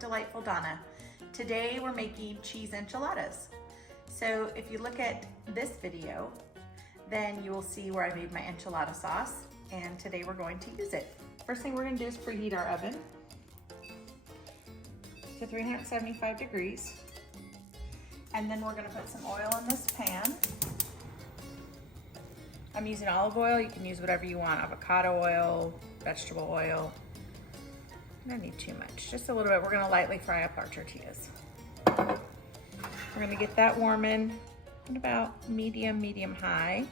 Delightful Donna. Today we're making cheese enchiladas. So if you look at this video, then you will see where I made my enchilada sauce, and today we're going to use it. First thing we're going to do is preheat our oven to 375 degrees. And then we're going to put some oil in this pan. I'm using olive oil. You can use whatever you want, avocado oil, vegetable oil. I don't need too much, just a little bit. We're gonna lightly fry up our tortillas. We're gonna get that warming at about medium high.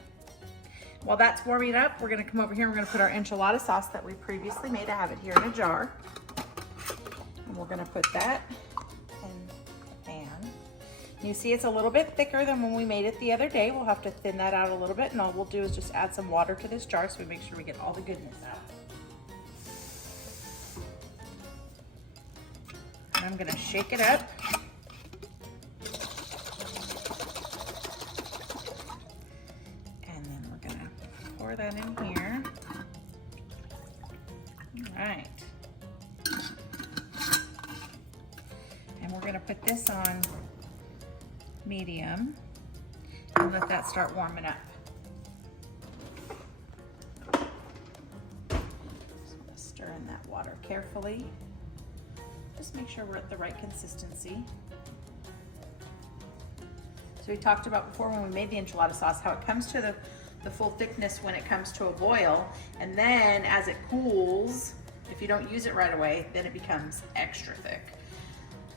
While that's warming up, we're gonna come over here and we're gonna put our enchilada sauce that we previously made. I have it here in a jar. And we're gonna put that in the pan. You see it's a little bit thicker than when we made it the other day. We'll have to thin that out a little bit, and all we'll do is just add some water to this jar so we make sure we get all the goodness out. And I'm gonna shake it up. And then we're gonna pour that in here. All right. And we're gonna put this on medium and let that start warming up. Just wanna stir in that water carefully. Just make sure we're at the right consistency. So we talked about before when we made the enchilada sauce how it comes to the full thickness when it comes to a boil, and then as it cools, if you don't use it right away, then it becomes extra thick.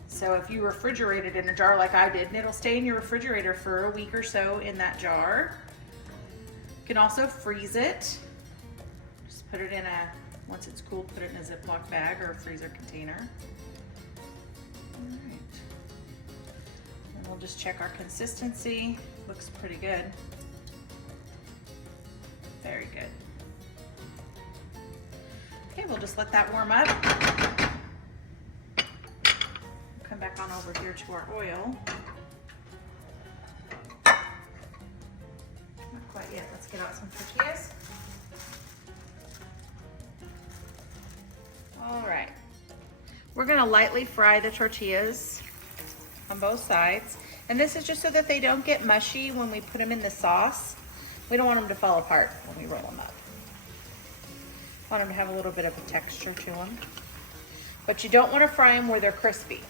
So if you refrigerate it in a jar like I did, and it'll stay in your refrigerator for a week or so in that jar. You can also freeze it. Just put it in once it's cooled, put it in a Ziploc bag or a freezer container. All right. And we'll just check our consistency. Looks pretty good. Very good. Okay, we'll just let that warm up. Come back on over here to our oil. Not quite yet. Let's get out some tortillas. All right. We're gonna lightly fry the tortillas on both sides. And this is just so that they don't get mushy when we put them in the sauce. We don't want them to fall apart when we roll them up. Want them to have a little bit of a texture to them. But you don't want to fry them where they're crispy.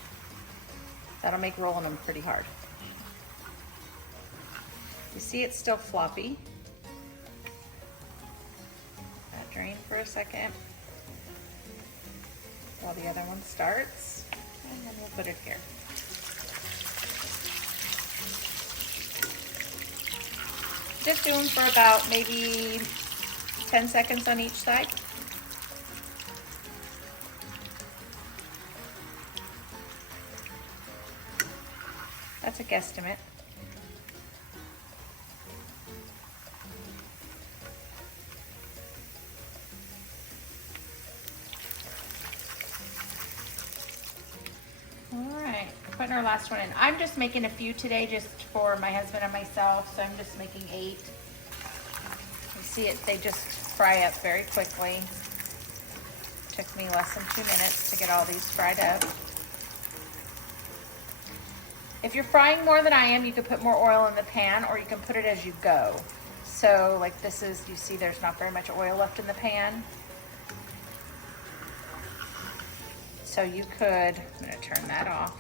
That'll make rolling them pretty hard. You see it's still floppy. Let that drain for a second while the other one starts, and then we'll put it here. Just do them for about maybe 10 seconds on each side. That's a guesstimate. All right, putting our last one in. I'm just making a few today just for my husband and myself, so I'm just making 8. You see it, they just fry up very quickly. Took me less than 2 minutes to get all these fried up. If you're frying more than I am, you can put more oil in the pan, or you can put it as you go. So like this is, you see there's not very much oil left in the pan. So you could, I'm gonna turn that off.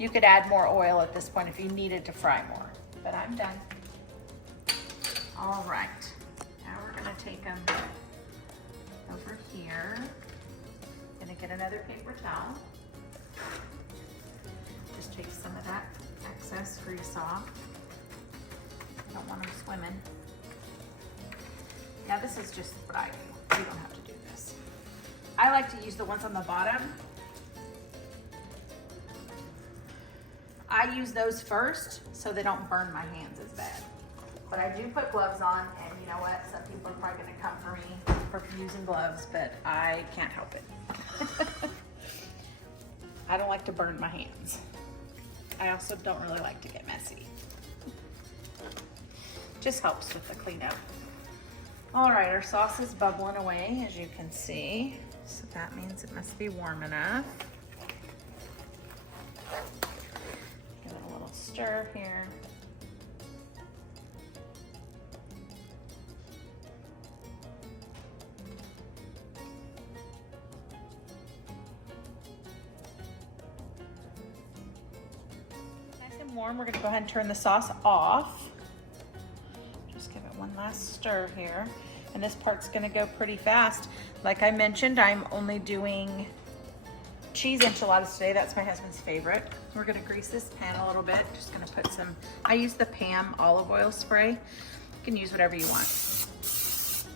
You could add more oil at this point if you needed to fry more, but I'm done. All right, now we're gonna take them over here. Gonna get another paper towel. Just take some of that excess grease off. Don't want them swimming. Yeah, this is just what I do. You don't have to do this. I like to use the ones on the bottom. I use those first so they don't burn my hands as bad. But I do put gloves on, and you know what? Some people are probably gonna come for me for using gloves, but I can't help it. I don't like to burn my hands. I also don't really like to get messy. Just helps with the cleanup. All right, our sauce is bubbling away, as you can see. So that means it must be warm enough. stir here. Nice and warm, we're gonna go ahead and turn the sauce off. Just give it one last stir here. And this part's gonna go pretty fast. Like I mentioned, I'm only doing cheese enchiladas today. That's my husband's favorite. We're gonna grease this pan a little bit. Just gonna put some, I use the Pam olive oil spray. You can use whatever you want.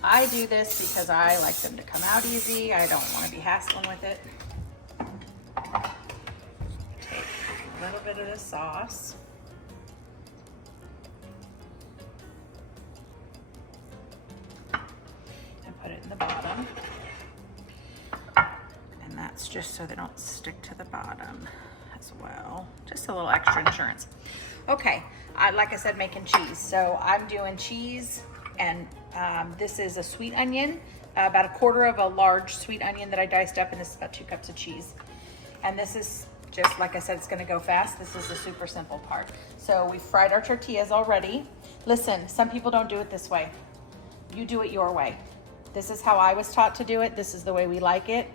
I do this because I like them to come out easy. I don't wanna be hassling with it. Take a little bit of the sauce. And put it in the bottom. That's just so they don't stick to the bottom as well. Just a little extra insurance. Okay, like I said, making cheese. So I'm doing cheese, and this is a sweet onion, about a quarter of a large sweet onion that I diced up, and this is about 2 cups of cheese. And this is just, like I said, it's gonna go fast. This is the super simple part. So we fried our tortillas already. Listen, some people don't do it this way. You do it your way. This is how I was taught to do it. This is the way we like it.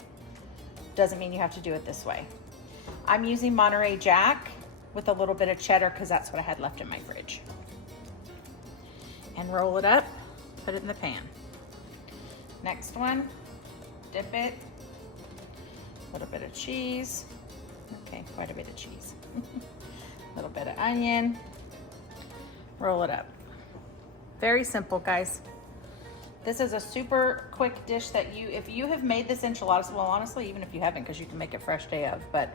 Doesn't mean you have to do it this way. I'm using Monterey Jack with a little bit of cheddar because that's what I had left in my fridge. And roll it up, put it in the pan. Next one, dip it, a little bit of cheese. Okay, quite a bit of cheese. A little bit of onion, roll it up. Very simple, guys. This is a super quick dish that if you have made this enchiladas, well, honestly, even if you haven't, because you can make it fresh day of, but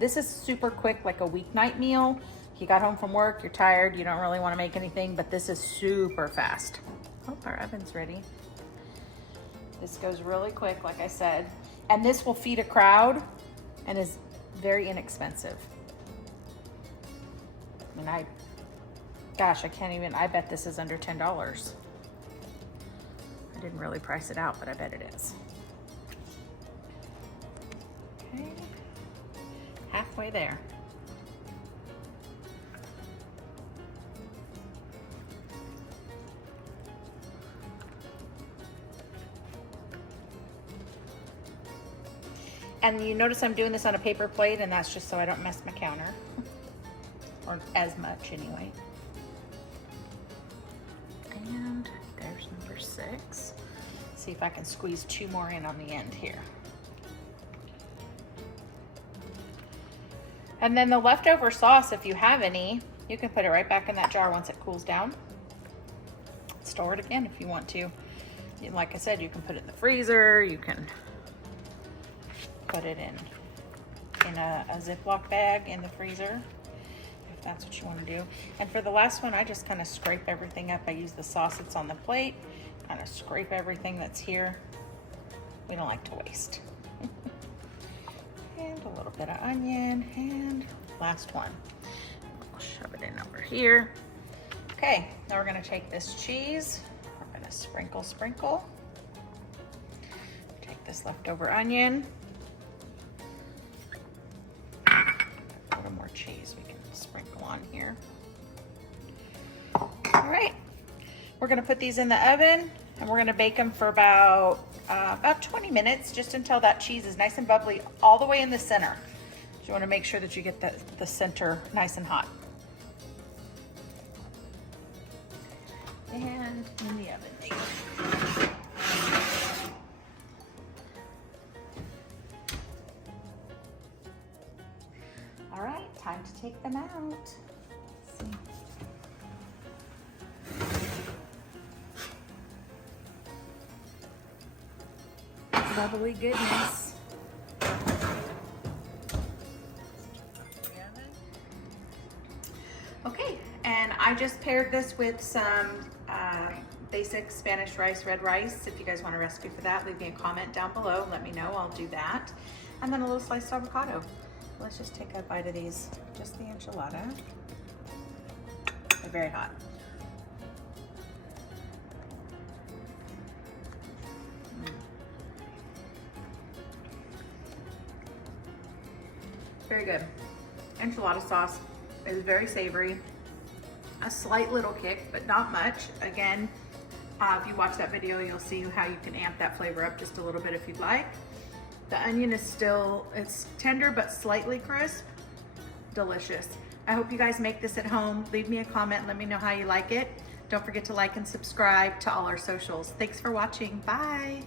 this is super quick, like a weeknight meal. You got home from work, you're tired, you don't really want to make anything, but this is super fast. Oh, our oven's ready. This goes really quick, like I said, and this will feed a crowd and is very inexpensive. And gosh, I can't even, I bet this is under $10. I didn't really price it out, but I bet it is. Okay, halfway there. And you notice I'm doing this on a paper plate, and that's just so I don't mess my counter. Or as much anyway. And there's number 6. See if I can squeeze 2 more in on the end here. And then the leftover sauce, if you have any, you can put it right back in that jar once it cools down. Store it again if you want to. Like I said, you can put it in the freezer, you can put it in a Ziploc bag in the freezer, if that's what you want to do. And for the last one, I just kind of scrape everything up. I use the sauce that's on the plate, kind of scrape everything that's here. We don't like to waste. And a little bit of onion, and last one. We'll shove it in over here. Okay, now we're gonna take this cheese. We're gonna sprinkle. Take this leftover onion. A little more cheese we can sprinkle on here. All right, we're gonna put these in the oven, and we're gonna bake them for about 20 minutes, just until that cheese is nice and bubbly all the way in the center. So you wanna make sure that you get the center nice and hot. And in the oven. All right, time to take them out. Let's see. Bubbly goodness. Okay, and I just paired this with some basic Spanish rice, red rice. If you guys want a recipe for that, leave me a comment down below. Let me know, I'll do that. And then a little sliced avocado. Let's just take a bite of these, just the enchilada. They're very hot. Very good. Enchilada sauce, is very savory. A slight little kick, but not much. Again, if you watch that video, you'll see how you can amp that flavor up just a little bit if you'd like. The onion is still, it's tender but slightly crisp. Delicious. I hope you guys make this at home. Leave me a comment and let me know how you like it. Don't forget to like and subscribe to all our socials. Thanks for watching. Bye.